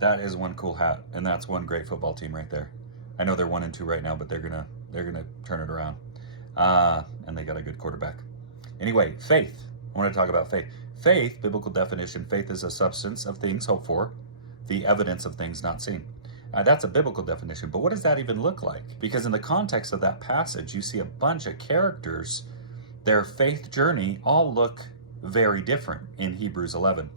That is one cool hat, and that's one great football team right there. I know they're 1-2 right now, but they're gonna turn it around, and they got a good quarterback. Anyway, faith. I want to talk about faith. Faith, biblical definition: faith is a substance of things hoped for, the evidence of things not seen. That's a biblical definition, but what does that even look like? Because in the context of that passage, you see a bunch of characters, their faith journey all look very different in Hebrews 11.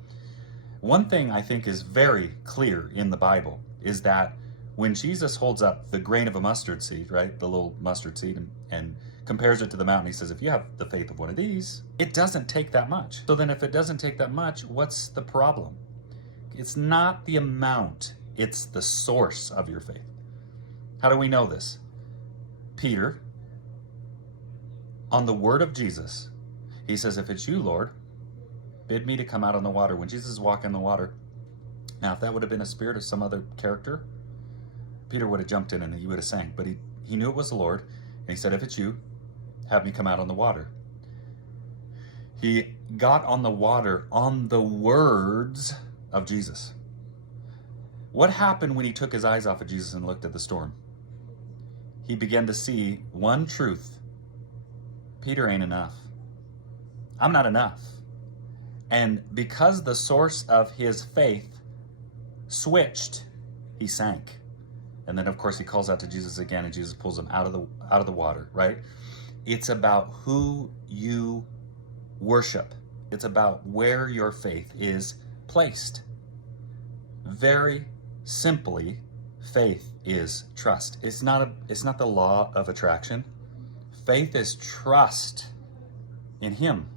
One thing I think is very clear in the Bible is that when Jesus holds up the grain of a mustard seed, right, the little mustard seed, and compares it to the mountain, he says, if you have the faith of one of these, it doesn't take that much. So then if it doesn't take that much, what's the problem? It's not the amount, it's the source of your faith. How do we know this? Peter, on the word of Jesus, he says, if it's you, Lord, bid me to come out on the water. When Jesus is walking on the water, now if that would have been a spirit or some other character, Peter would have jumped in and he would have sank. But he knew it was the Lord, and he said, if it's you, have me come out on the water. He got on the water on the words of Jesus. What happened when he took his eyes off of Jesus and looked at the storm? He began to see one truth. Peter ain't enough. I'm not enough. And because the source of his faith switched, he sank. And then of course he calls out to Jesus again, and Jesus pulls him out of the water, right? It's about who you worship. It's about where your faith is placed. Very simply, faith is trust. It's not the law of attraction. Faith is trust in him.